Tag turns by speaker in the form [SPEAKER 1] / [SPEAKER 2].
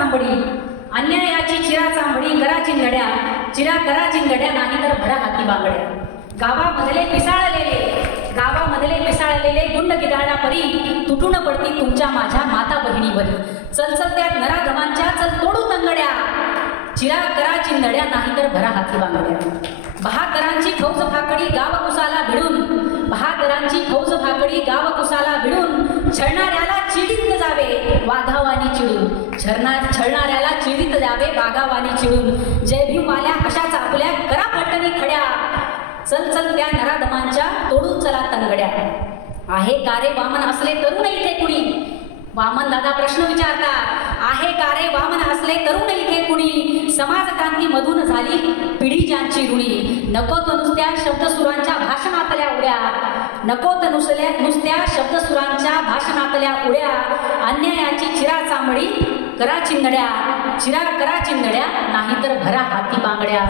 [SPEAKER 1] चांबडी अन्यायाची चिरा चांबडी करा चिंगड्या चिरा करा चिंगड्या नाही तर भरा हाती बांगड्या. गावामधले पिसाळलेले गावामधले पिसाळलेले गुंड गिदाळा परी तुटून पडती तुमच्या माझ्या माता बहिणीवरी. चल चल त्या नराधमांच्या चल तोडू तंगड्या. चिरा करा चिंदड्या नाही तर भरा हाती बांगड्या. बहादरांची फौज फाकडी गाव कुसाला भिडून. बहादरांची फौज फाकडी गाव कुसाला भिडून. छळणाऱ्याला चिडीत जावे वाघावानी चिडून. झरणा छळणाऱ्याला चिडीत जावे बागावानी चिडून. जय भीमवाल्या अशाच आपल्या करा पटणी खड्या. चल चल त्या नराधमांच्या तोडून चला तंगड्या. आहे कारे वामन असले तरुण इथे कुणी? वामन दादा प्रश्न विचारता आहे कारे वामन असले तरुण इथे कुणी? समाज क्रांती मधून झाली पिढी ज्यांची ऋणी नको तो नुसत्या शब्दसुरांच्या भाषणातल्या उड्या. नको तर नुसल्या नुसत्या शब्दसुरांच्या भाषणातल्या उड्या. अन्यायाची चिरा चांबडी करा चिंधड्या चिराग करा चिंधड्या नाहीतर भरा हाती बांगड्या.